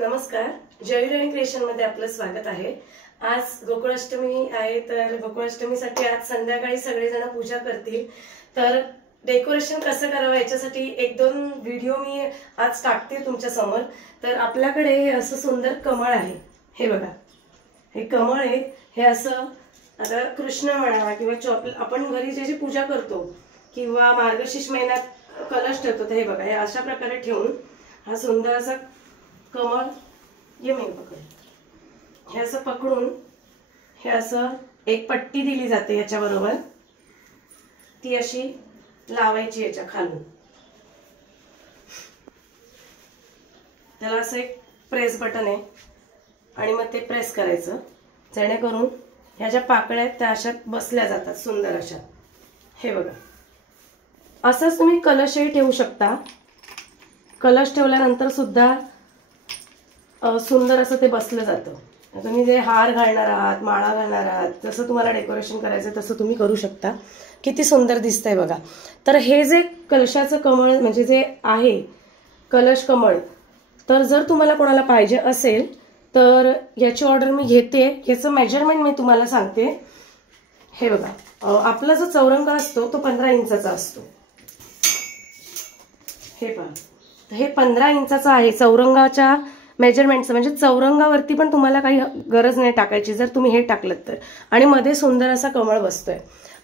नमस्कार, जयराणी क्रिएशन मध्ये आपलं स्वागत आहे। आज गोकुळाष्टमी आहे, तर गोकुळाष्टमीसाठी आज संध्याकाळी सगळेजण पूजा करतील। तर डेकोरेशन कसं करावं याच्यासाठी एक दोन व्हिडिओ मी आज टाकते तुमच्या समोर। तर आपल्याकडे असं सुंदर कमळ आहे, हे बघा, हे कमळ आहे। हे असं आता कृष्ण म्हणावा किंवा आपण घरी जे पूजा करतो किंवा मार्गशीर्ष महिन्यात कलश ठेवतो, हे बघा, हे अशा प्रकारे ठेवून हा सुंदर असा कमळ ये मी पकड, हे असं पकडून हे असं एक पट्टी दिली जाते, याच्या बरोबर ती अशी लावायची याच्या खालून। त्याला असं एक प्रेस बटन आहे आणि मग ते प्रेस करायचं, जेणेकरून ह्या ज्या पाकळ्या आहेत त्या अशा बसल्या जातात सुंदर अशा। हे बघा, असंच तुम्ही कलशही ठेवू शकता। कलश ठेवल्यानंतर सुद्धा सुंदर असं ते बसलं जातं। तुम्ही जे हार घालणार आहात, माळा घालणार आहात, जसं तुम्हाला डेकोरेशन करायचं तसं तुम्ही करू शकता। किती सुंदर दिसतंय बघा। तर हे जे कलशाचं कमळ म्हणजे जे आहे कलश कमळ, तर जर तुम्हाला कोणाला पाहिजे असेल तर याची ऑर्डर मी घेते। याचं मेजरमेंट मी तुम्हाला सांगते। हे बघा, आपला जो चौरंग असतो तो 15 इंचाचा असतो। हे पहा, हे 15 इंचाचा आहे चौरंगाच्या मेजरमेंटचं, म्हणजे चौरंगावरती पण तुम्हाला काही गरज नाही टाकायची जर तुम्ही हे टाकलं तर। आणि मध्ये सुंदर असा कमळ बसतोय।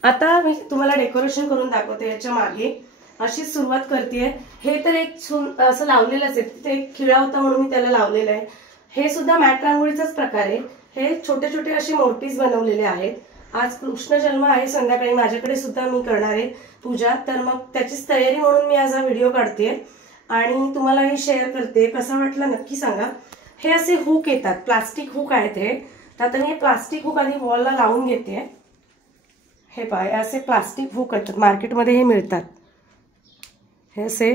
आता मी तुम्हाला डेकोरेशन करून दाखवते। याच्या मागे अशी सुरुवात करतेय। हे तर एक असं लावलेलंच आहे, तिथे एक खिळा होता म्हणून मी त्याला लावलेलं आहे। हे सुद्धा मॅट रांगोळीचाच प्रकार आहे। हे छोटे छोटे असे मोरपीस बनवलेले आहेत। आज कृष्ण जन्म आहे, संध्याकाळी माझ्याकडे सुद्धा मी करणार आहे पूजा, तर मग त्याचीच तयारी म्हणून मी आज हा व्हिडिओ काढते आणि तुम्हाला हे शेअर करते। कसा वाटला नक्की सांगा। हे असे हुक येतात, प्लास्टिक हुक आहेत हे। तर आता मी हे प्लास्टिक हुक आधी वॉलला लावून घेते। हे पहा, असे प्लास्टिक हुक येतात, मार्केटमध्ये हे मिळतात। हे असे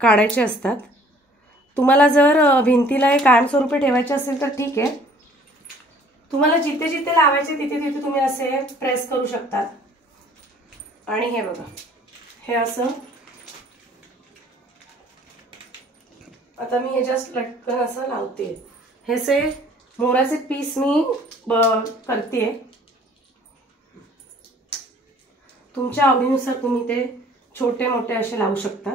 काढायचे असतात। तुम्हाला जर भिंतीला हे कायमस्वरूपी ठेवायचे असेल तर ठीक आहे। तुम्हाला जिथे जिथे लावायचे तिथे तिथे तुम्ही असे प्रेस करू शकतात। आणि हे बघा, हे असं आता मी हे जस्ट लटकन असं लावते। हे से मोराचे पीस मी करते। तुमच्या आवडीनुसार तुम्ही ते छोटे मोठे असे लावू शकता।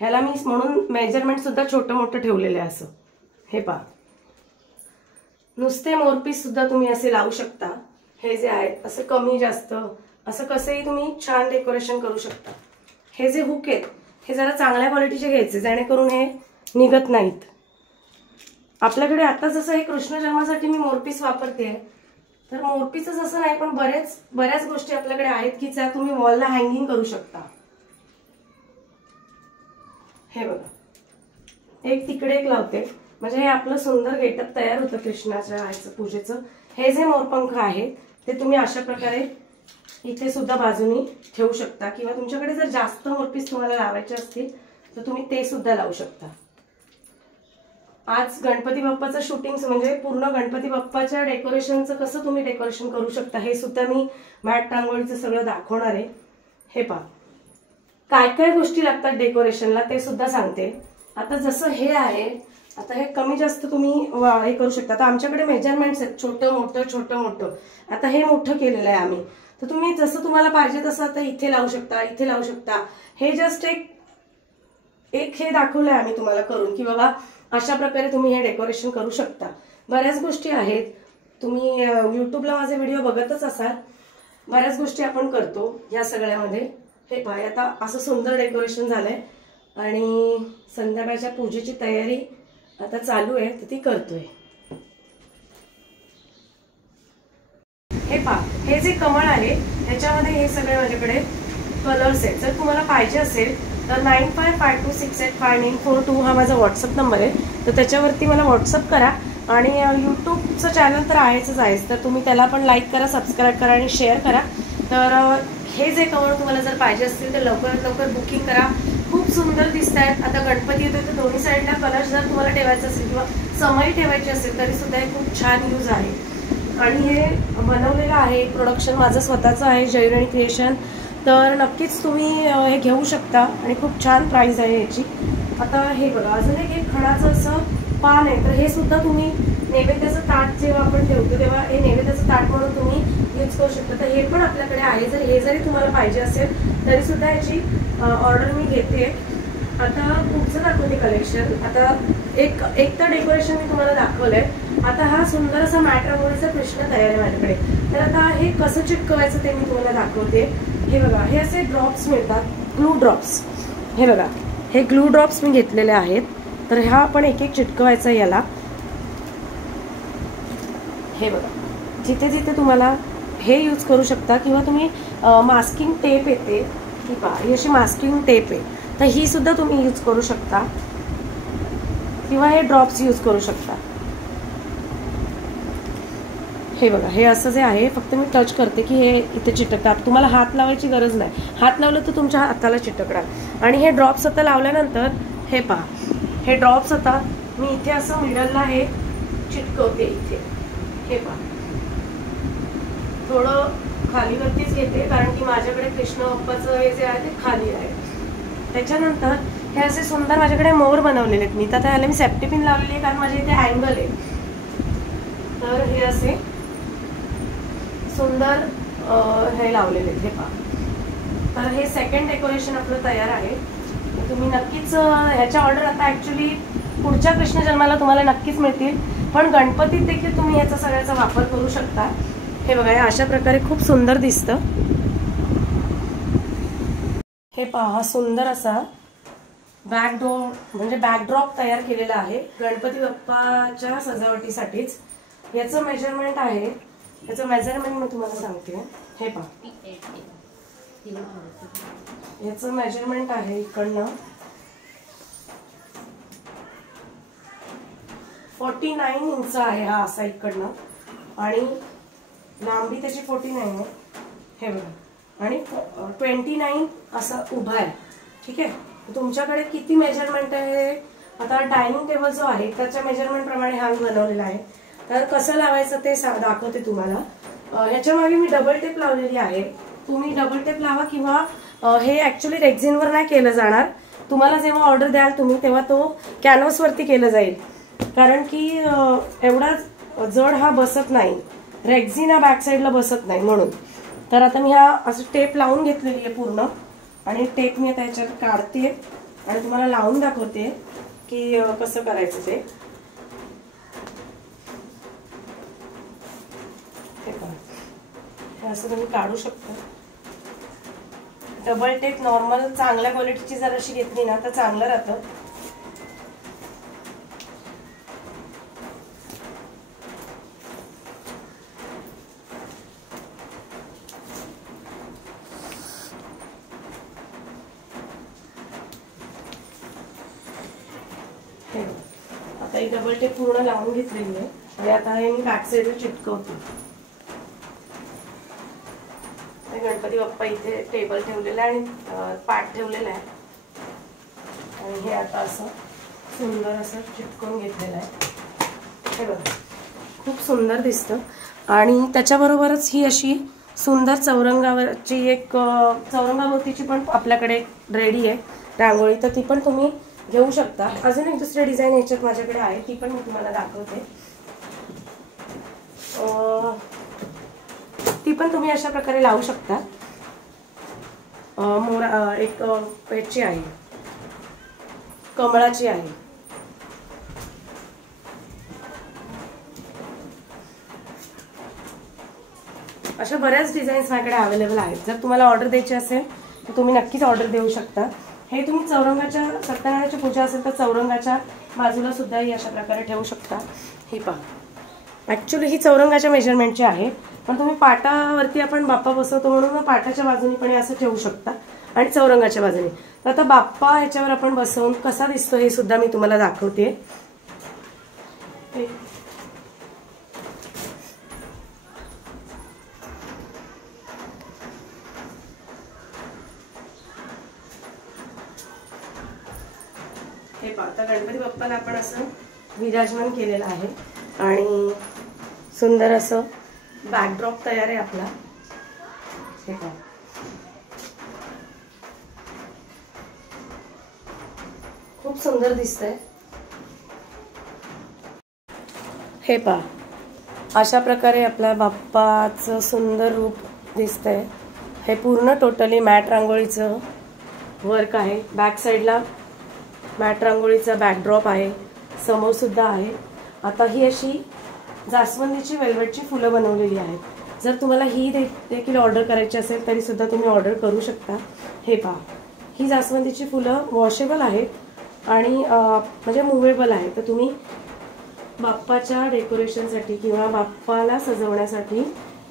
ह्याला मी म्हणून मेजरमेंट सुद्धा छोटं मोठं ठेवलेलं आहे असं। हे पहा, नुसते मोरपीस सुद्धा तुम्ही असे लावू शकता। हे जे आहे असं कमी जास्त असं कसंही तुम्ही छान डेकोरेशन करू शकता। हे जे हुक आहेत हे जरा चांगल्या क्वालिटीचे घ्यायचे, जेणेकरून हे निघत नाहीत। आपल्याकडे आता जसं हे कृष्ण जन्मासाठी मी मोरपीस वापरते, तर मोरपीसच असं नाही पण बऱ्याच गोष्टी आपल्याकडे आहेत की ज्या तुम्ही वॉलला हँगिंग करू शकता। हे बघा, एक तिकडे एक लावते, म्हणजे हे आपलं सुंदर गेटअप तयार होतं कृष्णाच्या आईचं पूजेचं। हे जे मोरपंख आहेत ते तुम्ही अशा प्रकारे इथे सुद्धा बाजूनी ठेवू शकता, किंवा तुमच्याकडे जर जास्त मोरपीस तुम्हाला लावायचे असतील तर तुम्ही ते सुद्धा लावू शकता। आज गणपती बाप्पाचं शूटिंग म्हणजे पूर्ण गणपती बाप्पाच्या डेकोरेशनचं कसं तुम्ही डेकोरेशन करू शकता हे सुद्धा मी मॅट रांगोळीचं सगळं दाखवणार आहे। हे पहा, काय काय गोष्टी लागतात डेकोरेशनला ते सुद्धा सांगते। आता जसं हे आहे, आता हे कमी जास्त तुम्ही हे करू शकता। आता आमच्याकडे मेजरमेंट्स आहेत, छोटं मोठं छोटं मोठं। आता हे मोठं केलेलं आहे आम्ही, तर तुम्ही जसं तुम्हाला पाहिजे तसं आता इथे लावू शकता, इथे लावू शकता। हे जस्ट एक हे दाखवलंय आम्ही तुम्हाला करून की बाबा अशा प्रकारे तुम्ही हे डेकोरेशन करू शकता। बऱ्याच गोष्टी आहेत, तुम्ही युट्यूबला माझे व्हिडिओ बघतच असाल, बऱ्याच गोष्टी आपण करतो या सगळ्यामध्ये। हे पहा, आता असं सुंदर डेकोरेशन झालंय आणि संध्याकाळच्या पूजेची तयारी आता चालू आहे, तर ती करतोय। हे पहा, हे जे कमळ आहे ह्याच्यामध्ये हे सगळे माझ्याकडे कलर्स आहेत। जर तुम्हाला पाहिजे असेल तर 9552685942 हा माझा व्हॉट्सअप नंबर आहे, तर त्याच्यावरती मला व्हॉट्सअप करा। आणि यूट्यूबचं चॅनल तर आहेच आहेच, तर तुम्ही त्याला पण लाईक करा, सबस्क्राईब करा आणि शेअर करा। तर हे जे कमळ तुम्हाला जर पाहिजे असतील तर लवकरात लवकर बुकिंग करा। खूप सुंदर दिसत आहेत। आता गणपती येतोय तर दोन्ही साईडला कलश जर तुम्हाला ठेवायचं असेल किंवा समई ठेवायची असेल तरी सुद्धा हे खूप छान यूज आहे। आणि हे बनवलेलं आहे, प्रोडक्शन माझं स्वतःचं आहे, जयराणी क्रिएशन। तर नक्कीच तुम्ही हे घेऊ शकता आणि खूप छान प्राइस आहे याची। आता हे बघा, अजून एक खणाचं असं पान आहे, तर हे सुद्धा तुम्ही नैवेद्याचं ताट जेव्हा आपण ठेवतो तेव्हा हे नैवेद्याचं ताट म्हणून तुम्ही यूज करू शकता. तर हे पण आपल्याकडे आहे. जर हे जरी तुम्हाला पाहिजे असेल तरी सुद्धा याची ऑर्डर मी घेते. आता पुढचं दाखवते कलेक्शन. आता एक तर डेकोरेशन मी तुम्हाला दाखवलंय. आता हा सुंदर असा मॅट रांगोळीचा कृष्ण तयार आहे माझ्याकडे. तर आता हे कसं चिटकवायचं ते मी तुम्हाला दाखवते. हे बघा, हे असे ड्रॉप्स मिळतात, ग्लू ड्रॉप्स. हे बघा, हे ग्लू ड्रॉप्स मी घेतलेले आहेत. तर ह्या आपण एक एक चिटकवायचा याला. हे बघा, जिथे जिथे तुम्हाला हे यूज करू शकता किंवा तुम्ही मास्किंग टेप येते ही पहा, ही अशी मास्किंग टेप आहे, तर ही सुद्धा तुम्ही यूज करू शकता किंवा हे ड्रॉप्स यूज करू शकता. हे बघा, हे असं जे आहे फक्त मी टच करते की हे इथे चिटकतात. तुम्हाला हात लावायची गरज नाही. हात लावलं तर तुमच्या हाताला चिटकणार. आणि हे ड्रॉप्स आता लावल्यानंतर हे पहा, हे ड्रॉप्स आता मी इथे असं मिडलला हे चिटकवते इथे. हे पहा, थोडं खालीवरतीच घेते कारण की माझ्याकडे कृष्ण बाप्पाचं हे जे आहे ते खाली आहे. त्याच्यानंतर हे असे सुंदर माझ्याकडे मोर बनवलेले आहेत मी. तर ह्याला मी सेफ्टी पिन लावलेली आहे कारण माझ्या इथे अँगल आहे. तर हे असे सुंदर हे लावलेले आहेत. हे पहा, तर हे सेकंड डेकोरेशन आपलं तयार आहे. तुम्ही नक्कीच ह्याच्या ऑर्डर आता ॲक्च्युली पुढच्या कृष्ण जन्माला तुम्हाला नक्कीच मिळतील, पण गणपतीत देखील तुम्ही ह्याचा सगळ्याचा वापर करू शकता. हे बघा, हे अशा प्रकारे खूप सुंदर दिसतं. हे पहा, हा सुंदर असा बॅकड्रॉप तयार केलेला आहे गणपती बाप्पाच्या सजावटीसाठीच. याचं मेजरमेंट आहे, याचं मेजरमेंट मी तुम्हाला सांगते. हे पहा, याचं मेजरमेंट आहे इकडनं 49 इंच आहे हा असा इकडनं, आणि लांबी त्याची 49 आहे. हे बघा, आणि 29 असं उभा आहे. ठीक आहे, तुमच्याकडे किती मेजरमेंट आहे? आता डायनिंग टेबल जो आहे त्याच्या मेजरमेंट प्रमाणे हा बनवलेला आहे. तर कसं लावायचं ते दाखवते तुम्हाला. ह्याच्या मागे मी डबल टेप लावलेली आहे. तुम्ही डबल टेप लावा किंवा हे ऍक्च्युली रेक्झिनवर नाही केलं जाणार. तुम्हाला जेव्हा ऑर्डर द्याल तुम्ही तेव्हा तो कॅनव्हासवरती केलं जाईल, कारण की एवढा जड हा बसत नाही. रेक्झिन हा बॅक साईडला बसत नाही म्हणून. तर आता मी हा असं टेप लावून घेतलेली आहे पूर्ण, आणि टेप मी आता ह्याच्यात काढते आणि तुम्हाला लावून दाखवते की कसं करायचं ते. असं तुम्ही काढू शकता. डबल टेप नॉर्मल चांगल्या क्वालिटीची जर अशी घेतली ना तर चांगलं राहतं. आता ही डबल टेप पूर्ण लावून घेतलेली आहे आणि आता हे मी बॅक साईडला चिटकवते. गणपती बाप्पा इथे टेबल ठेवलेला आहे आणि पाट ठेवलेला आहे, आणि हे आता असं सुंदर असं चिटकवून घेतलेलं आहे. हे बघा, खूप सुंदर दिसतं. आणि त्याच्याबरोबरच ही अशी सुंदर चौरंगावरची एक चौरंगाभोवतीची पण आपल्याकडे रेडी आहे रांगोळी, तर ती पण तुम्ही घेऊ शकता. अजून एक दुसरी डिझाईन ह्याच्यात माझ्याकडे आहे, ती पण मी तुम्हाला दाखवते. ती पण तुम्ही अशा प्रकारे लावू शकता. एक पेटची आहे, कमळाची आहे. अशा बऱ्याच डिझाईन्स माझ्याकडे अवेलेबल आहेत. जर तुम्हाला ऑर्डर द्यायची असेल तर तुम्ही नक्कीच ऑर्डर देऊ शकता. हे तुम्ही चौरंगाच्या सत्यनारायणाची पूजा असेल तर चौरंगाच्या बाजूला सुद्धा ही अशा प्रकारे ठेवू शकता. ही पहा, ॲक्च्युली ही चौरंगाच्या मेजरमेंटची आहे, पण तुम्ही पाटावरती आपण बाप्पा बसवतो म्हणून पाटाच्या बाजूने पण असं ठेवू शकता आणि चौरंगाच्या बाजूने. तर आता बाप्पा ह्याच्यावर आपण बसवून कसा दिसतो हे सुद्धा मी तुम्हाला दाखवते. हे पहा, आता गणपती बाप्पाला आपण असं विराजमान केलेलं आहे आणि सुंदर असं बॅकड्रॉप तयार आहे आपला. हे पहा, खूप सुंदर दिसतंय. हे पहा, अशा प्रकारे आपल्या बाप्पाचं सुंदर रूप दिसतंय. हे पूर्ण टोटली मॅट रांगोळीचं वर्क आहे. बॅक साईडला मॅट रांगोळीचा बॅकड्रॉप आहे, समोर सुद्धा आहे. आता ही अशी जास्वंदीची वेल्वेटची फुलं बनवलेली आहेत. जर तुम्हाला ही देखील ऑर्डर करायची असेल तरी सुद्धा तुम्ही ऑर्डर करू शकता. हे पहा, ही जास्वंदीची फुलं वॉशेबल आहेत आणि म्हणजे मुव्हेबल आहे. तर तुम्ही बाप्पाच्या डेकोरेशनसाठी किंवा बाप्पाला सजवण्यासाठी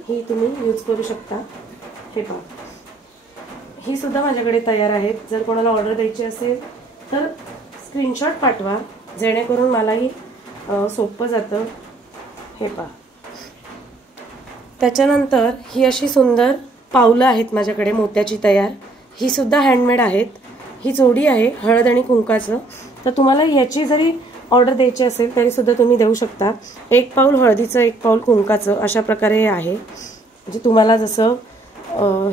ही तुम्ही यूज करू शकता. हे पहा, ही सुद्धा माझ्याकडे तयार आहेत. जर कोणाला ऑर्डर द्यायची असेल तर स्क्रीनशॉट पाठवा, जेणेकरून मलाही सोपं जातं. हे पहा, त्याच्यानंतर ही अशी सुंदर पावलं आहेत माझ्याकडे मोत्याची तयार. ही सुद्धा हँडमेड आहेत. ही जोडी आहे हळद आणि कुंकाचं. तर तुम्हाला याची जरी ऑर्डर द्यायची असेल तरी सुद्धा तुम्ही देऊ शकता. 1 पाऊल हळदीचं 1 पाऊल कुंकाचं अशा प्रकारे हे आहे. म्हणजे तुम्हाला जसं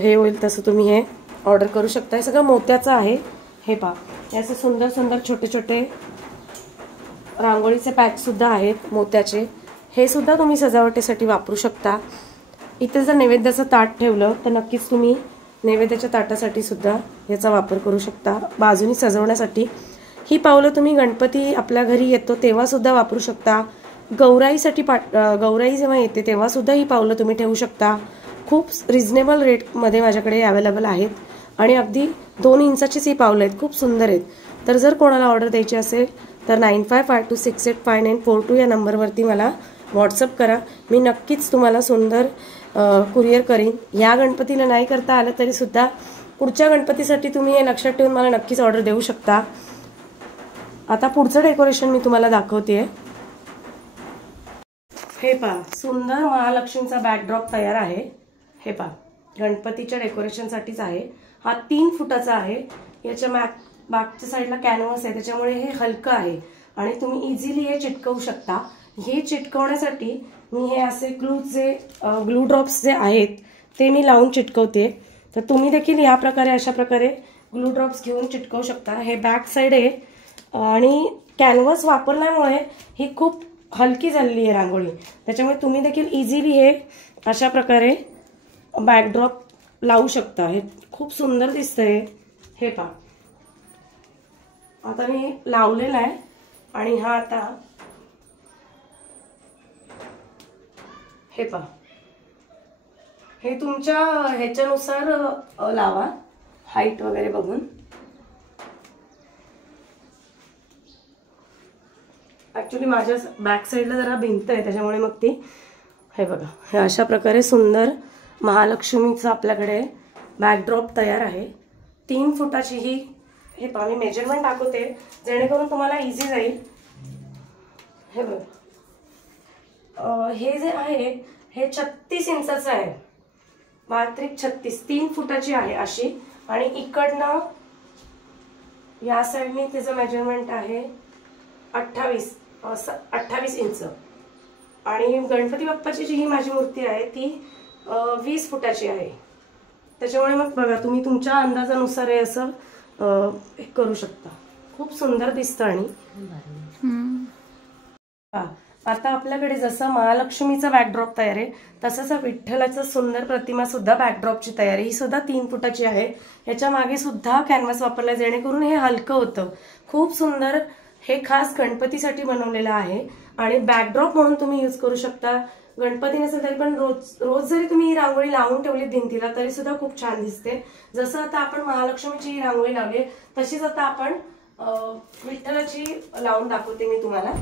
हे होईल तसं तुम्ही हे ऑर्डर करू शकता. हे सगळं मोत्याचं आहे. हे पहा, याचे सुंदर सुंदर छोटे छोटे रांगोळीचे पॅक सुद्धा आहेत मोत्याचे. हे सुद्धा तुम्ही सजावटीसाठी वापरू शकता. इथे जर नैवेद्याचं ताट ठेवलं तर नक्कीच तुम्ही नैवेद्याच्या ताटासाठी सुद्धा याचा वापर करू शकता. बाजूनी सजवण्यासाठी ही पावलं तुम्ही गणपती आपल्या घरी येतो तेव्हा सुद्धा वापरू शकता. गौराईसाठी गौराई जेव्हा येते तेव्हा सुद्धा ही पावलं तुम्ही ठेवू शकता. खूप रिझनेबल रेटमध्ये माझ्याकडे अवेलेबल आहेत आणि अगदी 2 इंचाचीच ही पावलं आहेत. खूप सुंदर आहेत. तर जर कोणाला ऑर्डर द्यायची असेल तर 9552685942 या नंबरवरती मला व्हॉट्सअप करा. मी नक्कीच तुम्हाला सुंदर कुरिअर करीन. या गणपतीला नाही करता आलं तरी सुद्धा पुढच्या गणपतीसाठी तुम्ही हे लक्षात ठेवून मला नक्कीच ऑर्डर देऊ शकता. आता पुढचं डेकोरेशन मी तुम्हाला दाखवतेय. हे पहा, सुंदर महालक्ष्मीचा बॅकड्रॉप तयार आहे. हे पहा, गणपतीच्या डेकोरेशनसाठीच आहे. हा 3 फुटाचा आहे. याच्या मागच्या साईडला कॅनव्हास आहे, त्याच्यामुळे हे हलकं आहे आणि तुम्ही इझिली हे चिटकवू शकता. हे चिटकवण्यासाठी मी हे असे ग्लू ड्रॉप्स जे आहेत ते मी लावून चिटकवते. तर तुम्ही देखील या प्रकारे अशा प्रकारे ग्लू ड्रॉप्स घेऊन चिटकवू शकता. हे बॅक साईड आहे आणि कॅनव्हास वापरल्यामुळे ही खूप हलकी झालेली आहे रांगोळी. त्याच्यामुळे तुम्ही देखील इझिली हे अशा प्रकारे बॅकड्रॉप लावू शकता. हे खूप सुंदर दिसतंय. हे पहा, आता मी लावलेला आहे आणि हा आता हे पहा, हे तुमच्या ह्याच्यानुसार लावा, हाईट वगैरे बघून. ऍक्च्युली माझ्या बॅक साईडला जरा भिंत आहे त्याच्यामुळे मग ती हे बघा, हे अशा प्रकारे सुंदर महालक्ष्मीचं आपल्याकडे बॅकड्रॉप तयार आहे. 3 फुटाची ही. हे पहा, मी मेजरमेंट दाखवते जेणेकरून तुम्हाला इझी जाईल. हे बघा, हे जे आहे हे 36 इंचाचं आहे. 32-36 3 फुटाची आहे अशी. आणि इकडनं या साईडने त्याचं मेजरमेंट आहे 28 इंच. आणि गणपती बाप्पाची जी ही माझी मूर्ती आहे ती 20 फुटाची आहे. त्याच्यामुळे मग बघा, तुम्ही तुमच्या अंदाजानुसार हे असं करू शकता. खूप सुंदर दिसतं. आणि आता आपल्याकडे जसं महालक्ष्मीचा बॅकड्रॉप तयार आहे तसंच विठ्ठलाचं सुंदर प्रतिमा सुद्धा बॅकड्रॉपची तयारी. ही सुद्धा 3 फुटाची आहे. याच्या मागे सुद्धा कॅनव्हास वापरला जेणेकरून हे हलकं होतं. खूप सुंदर. हे खास गणपतीसाठी बनवलेलं आहे आणि बॅकड्रॉप म्हणून तुम्ही यूज करू शकता. गणपती नसेल तरी पण रोज जरी तुम्ही ही रांगोळी लावून ठेवली भिंतीला तरी सुद्धा खूप छान दिसते. जसं आता आपण महालक्ष्मीची ही रांगोळी लावली तशीच आता आपण विठ्ठलाची लावून दाखवते मी तुम्हाला.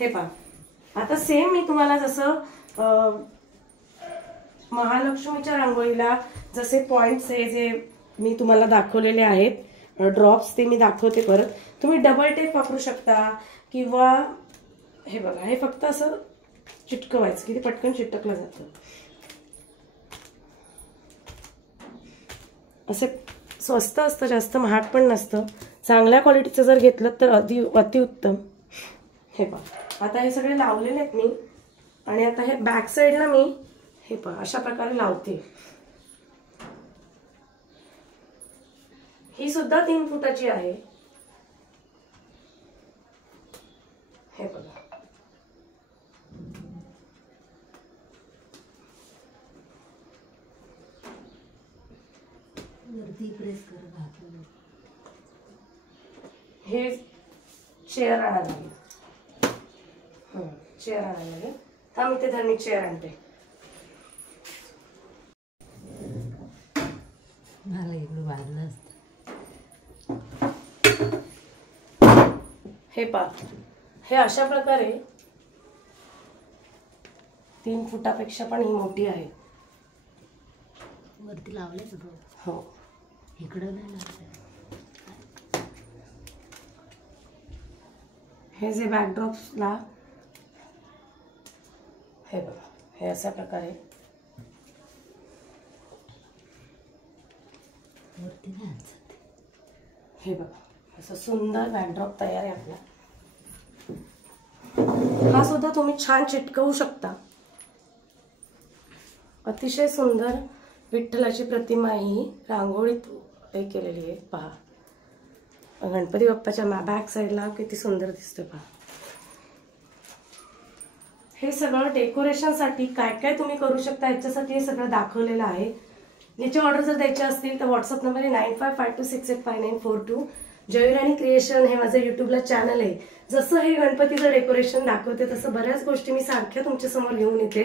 हे पहा, आता सेम मी तुम्हाला जसं महालक्ष्मीच्या रांगोळीला जसे पॉइंट्स हे जे मी तुम्हाला दाखवलेले आहेत ड्रॉप्स ते मी दाखवते परत. तुम्ही डबल टेप वापरू शकता किंवा हे बघा, हे फक्त असं चिटकवायचं की ते पटकन चिटकलं जातं. असं स्वस्त असतं, जास्त महाग पण नसतं. चांगल्या क्वालिटीचं जर घेतलं तर अतिउत्तम. हे पहा, आता हे सगळे लावलेले आहेत मी. आणि आता हे बॅक साईडला मी हे पहा अशा प्रकारे लावते. ही सुद्धा 3 फुटाची आहे. हे बघा, हे चेअर आणायला लागेल. चेअर आणायला लागेल. हा, मी ते धर्मिक चेअर आणते. मला इकडे वाढलं असतं. हे पहा, हे अशा प्रकारे 3 फुटापेक्षा पण ही मोठी आहे. वरती लावले का? हो, इकडं नाही लावले. हे जे बॅकड्रॉप्सला हे बघा, हे अशा प्रकारे वरती नाही. हे बघा, असं सुंदर बॅकड्रॉप तयार आहे आपला. हा सुद्धा तुम्ही छान चिटकवू शकता. अतिशय सुंदर विठ्ठलाची प्रतिमा ही रांगोळीत हे केलेली आहे. पहा, गणपती बाप्पाच्या बॅक साईडला किती सुंदर दिसतोय. पहा, हे सगळं डेकोरेशनसाठी काय काय तुम्ही करू शकता याच्यासाठी हे सगळं दाखवलेलं आहे. याची ऑर्डर जर द्यायची असतील तर व्हॉट्सअप नंबर आहे 9552685942. जयराणी क्रिएशन हे माझं युट्यूबला चॅनल आहे. जसं हे गणपतीचं डेकोरेशन दाखवते तसं बऱ्याच गोष्टी मी सारख्या तुमच्यासमोर घेऊन येते.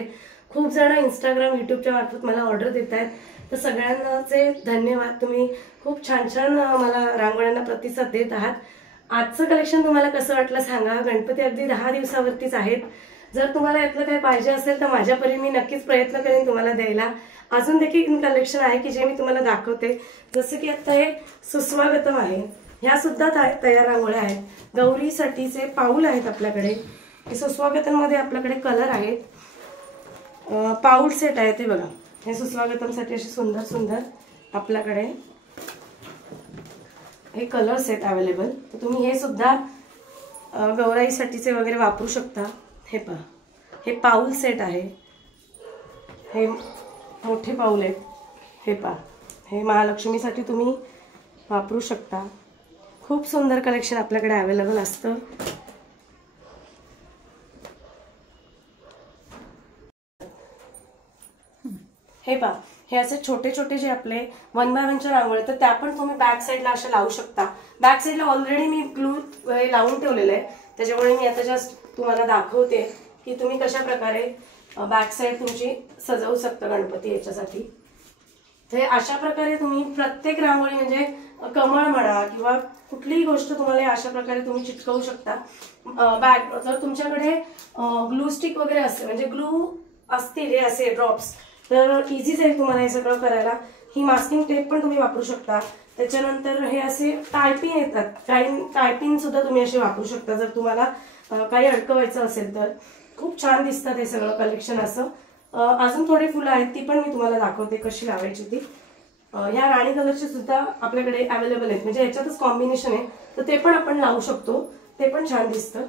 खूप जण इंस्टाग्राम युट्यूबच्या मार्फत मला ऑर्डर देत आहेत, तर सगळ्यांचे धन्यवाद. तुम्ही खूप छान छान मला रांगोळ्यांना प्रतिसाद देत आहात. आजचं कलेक्शन तुम्हाला कसं वाटलं सांगा. गणपती अगदी 10 दिवसावरतीच आहेत. जर तुम्हाला यातलं काही पाहिजे असेल तर माझ्यापरी मी नक्कीच प्रयत्न करेन तुम्हाला द्यायला. अजून देखील कलेक्शन आहे की जे मी तुम्हाला दाखवते. जसं की आता हे सुस्वागतम आहे, ह्या सुद्धा तयार रांगोळ्या आहेत. गौरीसाठीचे पाऊल आहेत आपल्याकडे. सुस्वागतम मध्ये आपल्याकडे कलर आहेत. पाऊल सेट आहे ते बघा. हे सुस्वागतमसाठी असे सुंदर सुंदर आपल्याकडे हे कलर सेट अवेलेबल. तर तुम्ही हे सुद्धा गौराईसाठीचे वगैरे वापरू शकता. हे पहा, हे पाऊल सेट आहे. हे मोठे पाऊल आहेत. हे पहा, हे महालक्ष्मीसाठी तुम्ही वापरू शकता. खूप सुंदर कलेक्शन आपल्याकडे अवेलेबल असतं. हे पहा, हे असे छोटे छोटे जे आपले 1 by 1च्या रांगोळ्या तर त्या पण तुम्ही बॅक साईडला अशा लावू शकता. बॅक साईडला ऑलरेडी मी ग्लू लावून ठेवलेलं आहे, त्याच्यामुळे मी आता जस्ट तुम्हाला दाखवते की तुम्ही कशा प्रकारे बॅक साईड तुमची सजवू शकता गणपती याच्यासाठी. तर अशा प्रकारे तुम्ही प्रत्येक रांगोळी म्हणजे कमळ म्हणा किंवा कुठलीही गोष्ट तुम्हाला अशा प्रकारे तुम्ही चिटकवू शकता. बॅक जर तुमच्याकडे ग्लू स्टिक वगैरे असते म्हणजे ग्लू असतील हे असे ड्रॉप्स तर इझी जाईल तुम्हाला हे सगळं करायला. ही मास्किंग टेप पण तुम्ही वापरू शकता. त्याच्यानंतर हे असे टायपिंग येतात, टायपिंग सुद्धा तुम्ही असे वापरू शकता जर तुम्हाला काही अडकवायचं असेल तर. खूप छान दिसतात हे सगळं कलेक्शन असं. अजून थोडी फुलं आहेत ती पण मी तुम्हाला दाखवते कशी लावायची ती. ह्या राणी कलरची सुद्धा आपल्याकडे अवेलेबल आहेत म्हणजे याच्यातच कॉम्बिनेशन आहे तर ते पण आपण लावू शकतो. ते पण छान दिसतं.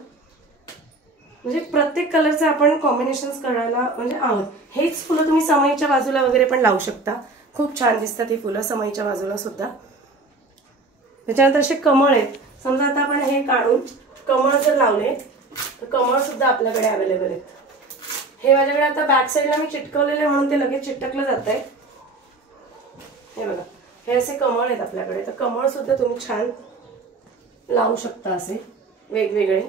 म्हणजे प्रत्येक कलरचे आपण कॉम्बिनेशन्स करायला म्हणजे आहोत. हेच फुलं तुम्ही समईच्या बाजूला वगैरे पण लावू शकता. खूप छान दिसतात ही फुलं समईच्या बाजूला सुद्धा. त्याच्यानंतर असे कमळ आहेत. समजा आता आपण हे काढून कमळ जर लावले तर कमळ सुद्धा आपल्याकडे अवेलेबल आहेत. हे माझ्याकडे आता बॅक साईडला मी चिटकवलेले म्हणून ते लगेच चिटकलं जात आहे. हे बघा, हे असे कमळ आहेत आपल्याकडे. तर कमळ सुद्धा तुम्ही छान लावू शकता असे वेगवेगळे.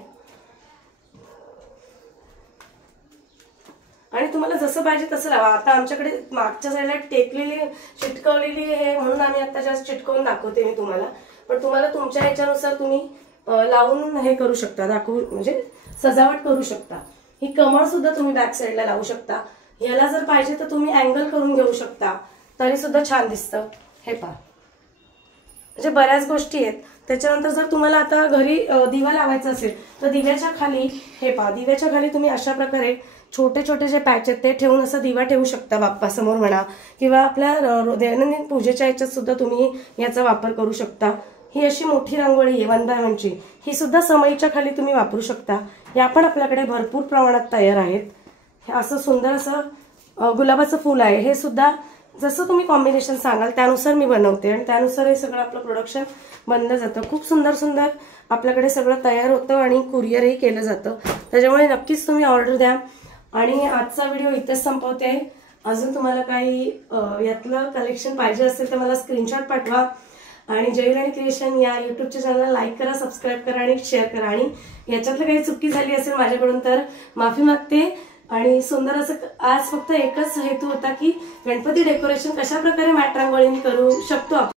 आणि तुम्हाला जसं पाहिजे तसं लावा. आता आमच्याकडे मागच्या साईडला टेकलेली चिटकवलेली आहे म्हणून आम्ही आता जास्त चिटकवून दाखवते मी तुम्हाला. पण तुम्हाला तुमच्या ह्याच्यानुसार तुम्ही लावून हे करू शकता, दाखवू म्हणजे सजावट करू शकता. ही कमळ सुद्धा तुम्ही बॅक साईडला लावू शकता. याला जर पाहिजे तर तुम्ही अँगल करून घेऊ शकता तरी सुद्धा छान दिसतं. हे पहा, म्हणजे बऱ्याच गोष्टी आहेत. त्याच्यानंतर जर तुम्हाला आता घरी दिवा लावायचा असेल तर दिव्याच्या खाली हे पहा, दिव्याच्या खाली तुम्ही अशा प्रकारे छोटे छोटे जे पॅच आहेत ते ठेवून असा दिवा ठेवू शकता बाप्पा समोर म्हणा किंवा आपल्या दैनंदिन पूजेच्या ह्याच्यात सुद्धा तुम्ही याचा वापर करू शकता. ही अशी मोठी रांगोळी आहे 1 by 1ची. ही सुद्धा समईच्या खाली तुम्ही वापरू शकता. या पण आपल्याकडे भरपूर प्रमाणात तयार आहेत. हे असं सुंदर असं गुलाबाचं फूल आहे. हे सुद्धा जसं तुम्ही कॉम्बिनेशन सांगाल त्यानुसार मी बनवते आणि त्यानुसार हे सगळं आपलं प्रोडक्शन बनलं जातं. खूप सुंदर सुंदर आपल्याकडे सगळं तयार होतं आणि कुरिअरही केलं जातं. त्याच्यामुळे नक्कीच तुम्ही ऑर्डर द्या. आणि आजचा व्हिडिओ इथेच संपवते. अजून तुम्हाला काही यातलं कलेक्शन पाहिजे असेल तर मला स्क्रीनशॉट पाठवा आणि जयराणी क्रिएशन या युट्यूबच्या चॅनलला लाईक करा, सबस्क्राईब करा आणि शेअर करा. आणि याच्यातलं काही चुकी झाली असेल माझ्याकडून तर माफी मागते. आणि सुंदर असं आज फक्त एकच हेतू होता की गणपती डेकोरेशन कशा प्रकारे मॅट रांगोळीने करू शकतो आपण.